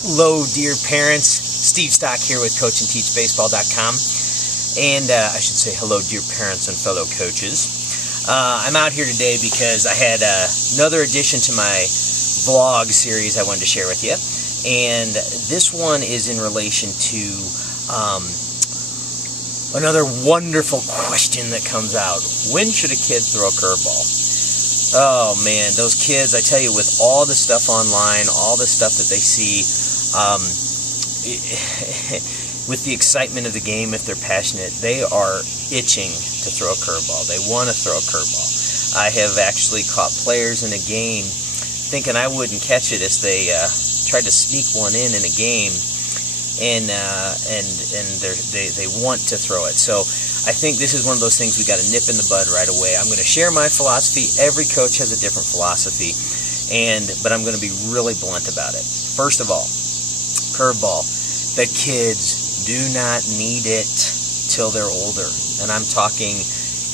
Hello, dear parents. Steve Stock here with CoachAndTeachBaseball.com. And I should say hello, dear parents and fellow coaches. I'm out here today because I had another addition to my vlog series I wanted to share with you. And this one is in relation to another wonderful question that comes out. When should a kid throw a curveball? Oh man, those kids, I tell you, with all the stuff online, all the stuff that they see, with the excitement of the game, if they're passionate, they are itching to throw a curveball. They want to throw a curveball. I have actually caught players in a game thinking I wouldn't catch it as they tried to sneak one in a game, and they want to throw it. So I think this is one of those things we got to nip in the bud right away. I'm going to share my philosophy. Every coach has a different philosophy, but I'm going to be really blunt about it. First of all, curveball. The kids do not need it till they're older, and I'm talking,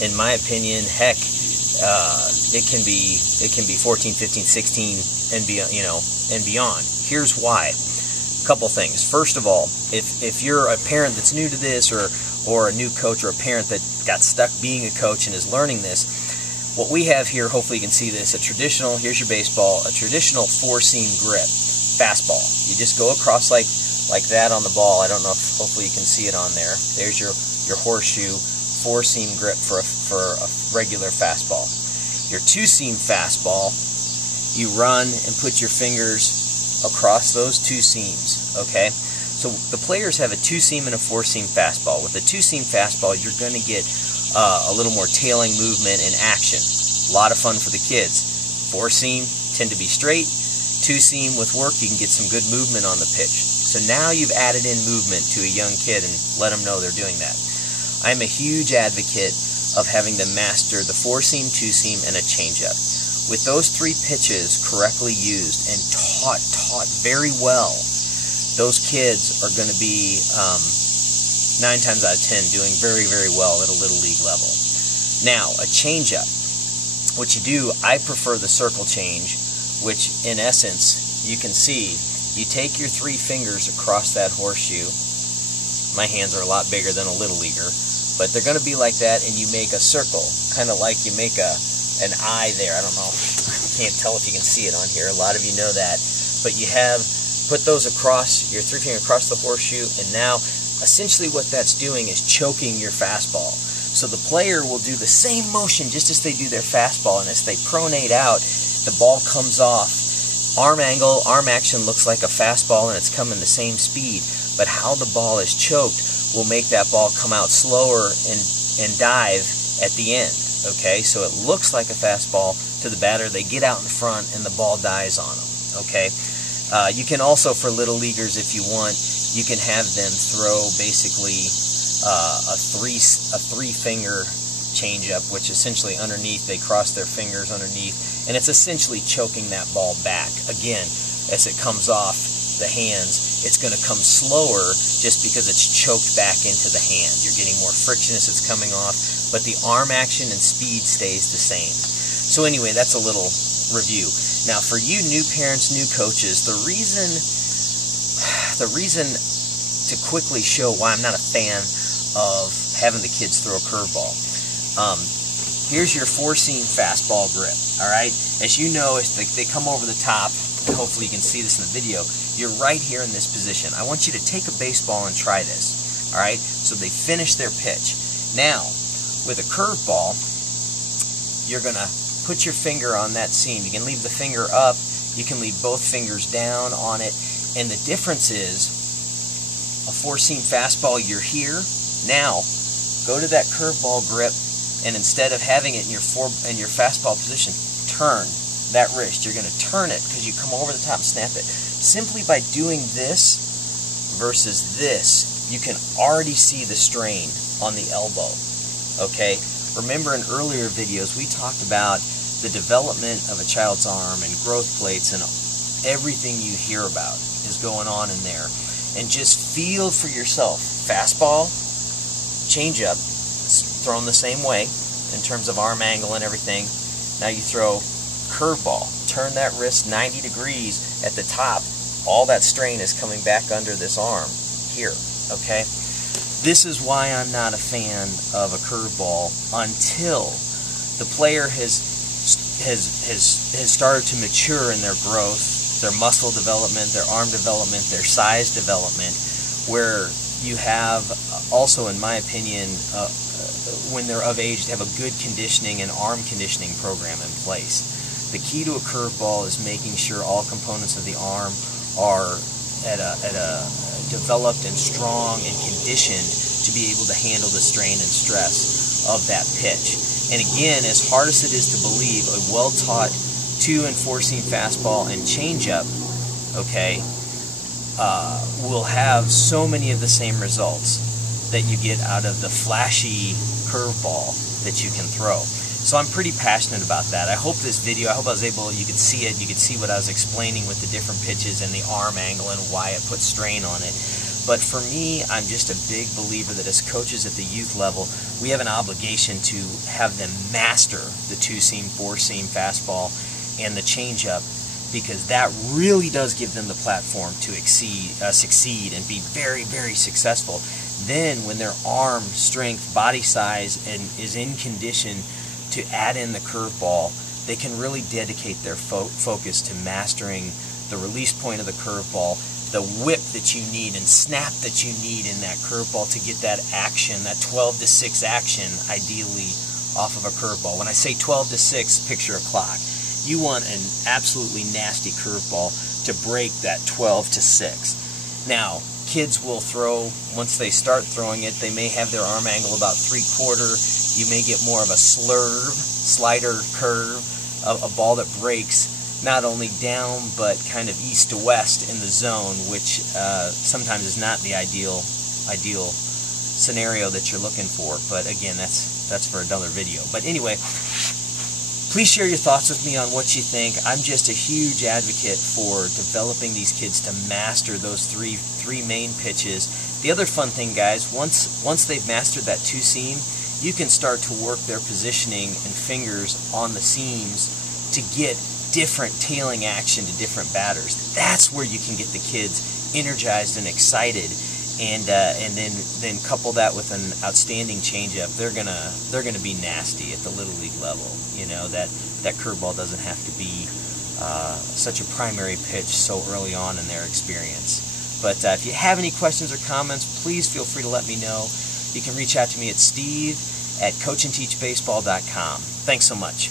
in my opinion, heck, it can be 14, 15, 16, and beyond. And beyond. Here's why. Couple things. First of all, if you're a parent that's new to this, or a new coach, or a parent that got stuck being a coach and is learning this, what we have here, hopefully you can see this, here's your baseball, a traditional four-seam grip, fastball. You just go across like that on the ball. I don't know if, hopefully you can see it on there. There's your horseshoe, four-seam grip for a regular fastball. Your two-seam fastball, you run and put your fingers across those two seams, okay? So the players have a two-seam and a four-seam fastball. With a two-seam fastball, you're going to get a little more tailing movement and action. A lot of fun for the kids. Four-seam tend to be straight. Two-seam with work, you can get some good movement on the pitch. So now you've added in movement to a young kid and let them know they're doing that. I'm a huge advocate of having them master the four-seam, two-seam, and a changeup. With those three pitches correctly used and taught very well, those kids are going to be 9 times out of 10 doing very, very well at a little league level. Now, a changeup. What you do, I prefer the circle change, which in essence, you can see, you take your 3 fingers across that horseshoe. My hands are a lot bigger than a little leaguer, but they're going to be like that, and you make a circle, kind of like you make an eye there. I don't know, I can't tell if you can see it on here. A lot of you know that, but you have put those across, your 3 finger across the horseshoe, and now essentially what that's doing is choking your fastball. So the player will do the same motion just as they do their fastball, and as they pronate out, the ball comes off. Arm angle, arm action looks like a fastball, and it's coming the same speed, but how the ball is choked will make that ball come out slower and dive at the end. Okay, so it looks like a fastball to the batter. They get out in front, and the ball dies on them. Okay. You can also, for little leaguers, if you want, you can have them throw basically a three finger changeup, which essentially underneath, they cross their fingers underneath, and it's essentially choking that ball back. Again, as it comes off the hands, it's going to come slower just because it's choked back into the hand. You're getting more friction as it's coming off, but the arm action and speed stays the same. So anyway, that's a little review. Now, for you new parents, new coaches, the reason to quickly show why I'm not a fan of having the kids throw a curveball. Here's your four-seam fastball grip, all right? As you know, as they come over the top, and hopefully you can see this in the video, you're right here in this position. I want you to take a baseball and try this, all right? So they finish their pitch. Now, with a curveball, you're going to put your finger on that seam. You can leave the finger up, you can leave both fingers down on it, and the difference is a four-seam fastball, you're here. Now, go to that curveball grip, and instead of having it in your fastball position, turn that wrist. You're going to turn it because you come over the top and snap it. Simply by doing this versus this, you can already see the strain on the elbow. Okay? Remember in earlier videos, we talked about the development of a child's arm and growth plates, and everything you hear about is going on in there. And just feel for yourself. Fastball, changeup, it's thrown the same way in terms of arm angle and everything. Now you throw curveball. Turn that wrist 90 degrees at the top all that strain is coming back under this arm here, okay? This is why I'm not a fan of a curveball until the player has started to mature in their growth, their muscle development, their arm development, their size development, where you have also, in my opinion, when they're of age, to have a good conditioning and arm conditioning program in place. The key to a curveball is making sure all components of the arm are at a developed and strong and conditioned to be able to handle the strain and stress of that pitch. And again, as hard as it is to believe, a well-taught 2- and 4-seam fastball and changeup, okay, will have so many of the same results that you get out of the flashy curveball that you can throw. So I'm pretty passionate about that. I hope this video, I hope I was able, you could see it, you could see what I was explaining with the different pitches and the arm angle and why it puts strain on it. But for me, I'm just a big believer that as coaches at the youth level, we have an obligation to have them master the 2-seam, 4-seam fastball and the changeup, because that really does give them the platform to succeed and be very, very successful. Then when their arm strength, body size, and is in condition to add in the curveball, they can really dedicate their focus to mastering the release point of the curveball, the whip that you need and snap that you need in that curveball to get that action, that 12 to 6 action, ideally off of a curveball. When I say 12 to 6, picture a clock. You want an absolutely nasty curveball to break that 12 to 6. Now, kids will throw, once they start throwing it, they may have their arm angle about 3/4. You may get more of a slider curve, a ball that breaks not only down but kind of east to west in the zone, which sometimes is not the ideal scenario that you're looking for. But again, that's for another video. But anyway, please share your thoughts with me on what you think. I'm just a huge advocate for developing these kids to master those three main pitches. The other fun thing, guys, once they've mastered that 2-seam, you can start to work their positioning and fingers on the seams to get different tailing action to different batters. That's where you can get the kids energized and excited, and then couple that with an outstanding changeup. They're gonna be nasty at the little league level. You know, that curveball doesn't have to be such a primary pitch so early on in their experience. But if you have any questions or comments, please feel free to let me know. You can reach out to me at steve@coachandteachbaseball.com. Thanks so much.